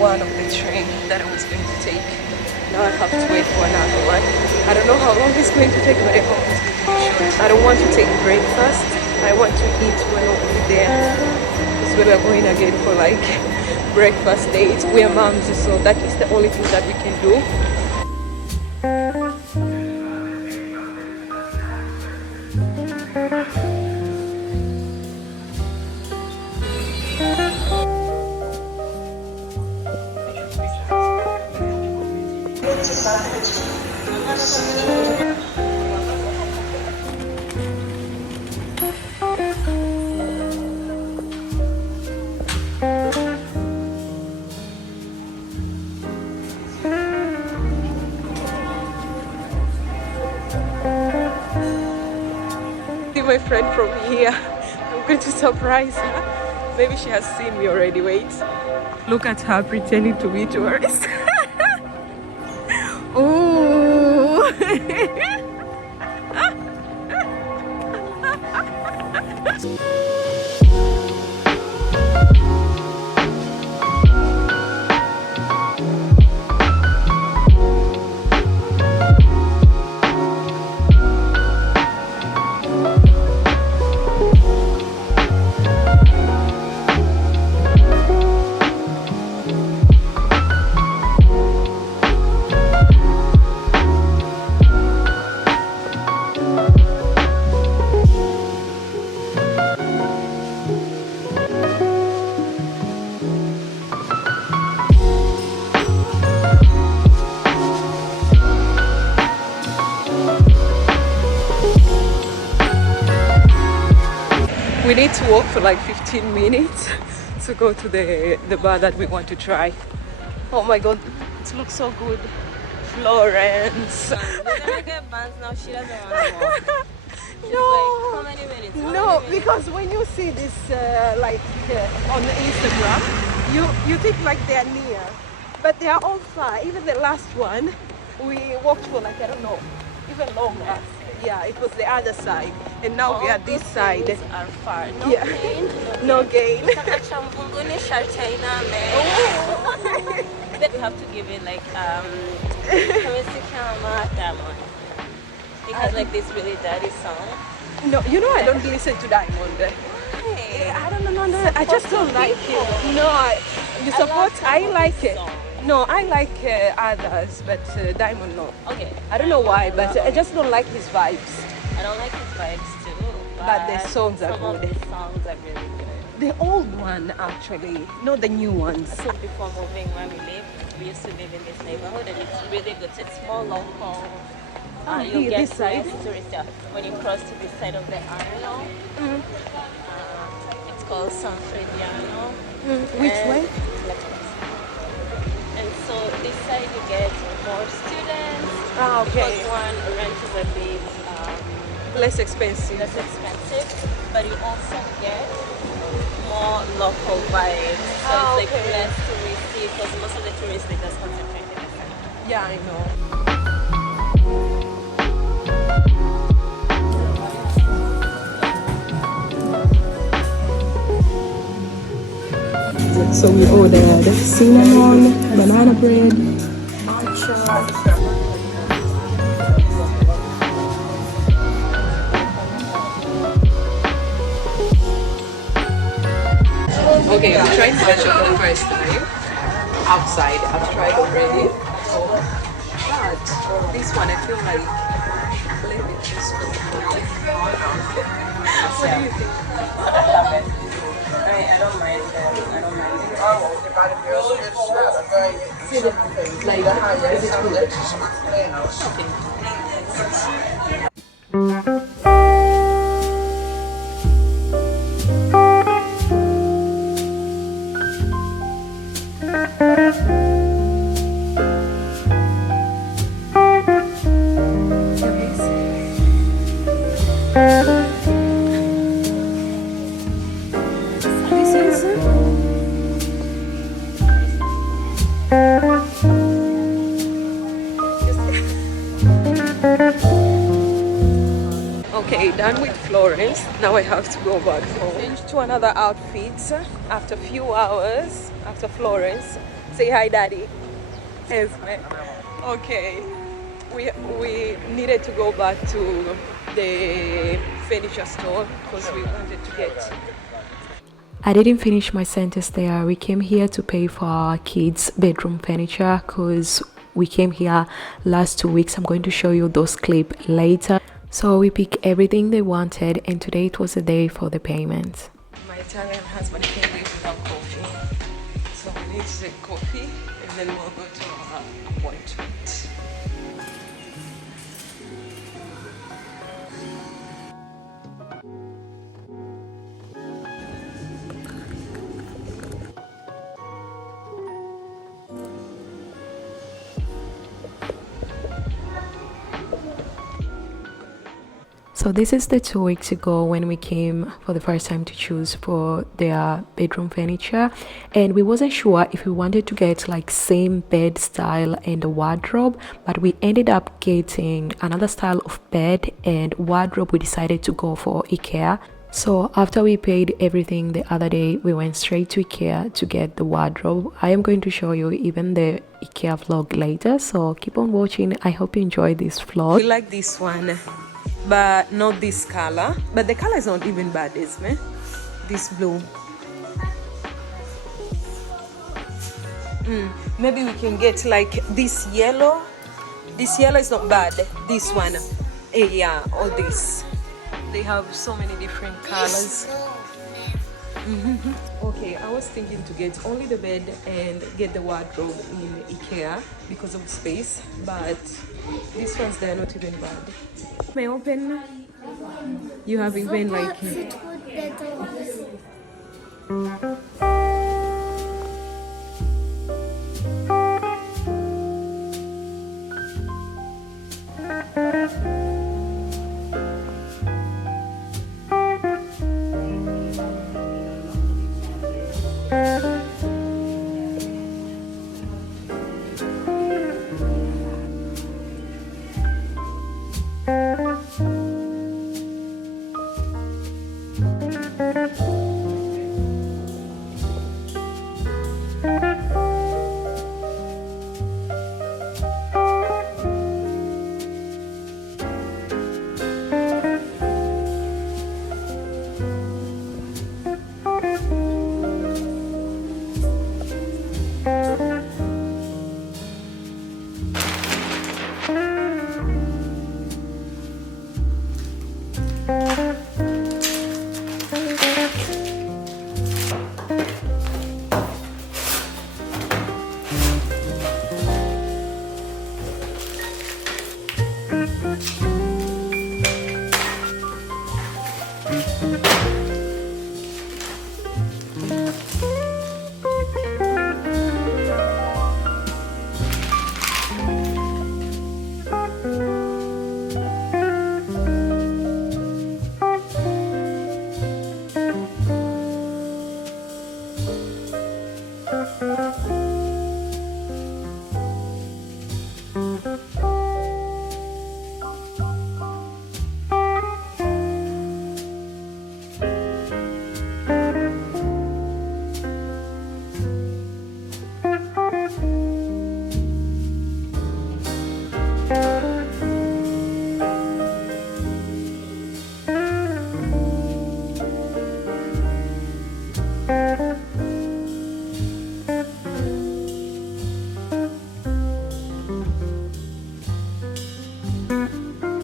one of the train that I was going to take. Now I have to wait for another one. I don't know how long it's going to take, but I hope it's going to be short. I don't want to take breakfast. I want to eat when we're there. Because we are going again for like breakfast date. We are moms, so that is the only thing that we can do. See my friend from here. I'm going to surprise her. Maybe she has seen me already. Wait. Look at her pretending to be tourist. Ooh. We need to walk for like 15 minutes to go to the bar that we want to try. Oh my god, it looks so good. Florence. We're gonna get buns now. She doesn't want to walk. She's No. like, how many minutes? How No, many minutes? because when you see this on the Instagram, you think like they're near, but they are all far. Even the last one, we walked for like, I don't know, even longer. Yeah, it was the other side, and now we are this side. Are far. No Yeah. pain. No gain. We have to give it like it has like this really dirty song. No, you know I don't listen to Diamond. Hey, I don't know. No, I just don't like it. No, you support. I like it. No, I like others, but Diamond no. Okay. I don't know why, but I just don't like his vibes. I don't like his vibes too. But the songs are some of good. the songs are really good. The old one actually, not the new ones. So before moving where we live, we used to live in this neighborhood and it's really good. It's more local. You here, get this side? less tourists when you cross to this side of the Arno. It's called San Frediano. Which way? And so this side you get more students. Ah, okay. Because one, rent is a bit Less expensive. less expensive, but you also get more local vibes. So Ah, it's like okay. less touristy because most of the tourists they just concentrate in the side. Yeah, I know. So we ordered cinnamon, banana bread, matcha. Okay, I'm trying matcha for the first time. Outside, I've tried already. But this one, I feel like a little bit too sweet. What do you think? I love it. I don't mind it. I don't mind it. Is it good? Okay, done with Florence. Now I have to go back home. Change to another outfit after a few hours. after Florence. Say hi, Daddy. Yes, man. Okay. We needed to go back to the furniture store because we wanted to get. I didn't finish my sentence there. We came here to pay for our kids' bedroom furniture because we came here last 2 weeks. I'm going to show you those clips later. So we picked everything they wanted, and today it was the day for the payment. My Italian husband can't live without coffee. So we need to take coffee and then we'll go to our appointment. So this is the 2 weeks ago when we came for the first time to choose for their bedroom furniture, and we wasn't sure if we wanted to get like same bed style and a wardrobe, but we ended up getting another style of bed and wardrobe. We decided to go for Ikea. So after we paid everything the other day, we went straight to Ikea to get the wardrobe. I am going to show you even the Ikea vlog later, so keep on watching. I hope you enjoy this vlog. We like this one, but not this color. But the color is not even bad, isn't it? This blue. Maybe we can get like this yellow. This yellow is not bad. This one. Yeah, all this. They have so many different colors. Okay, I was thinking to get only the bed and get the wardrobe in Ikea because of space, but these ones, they're not even bad. May I open? You have even like it.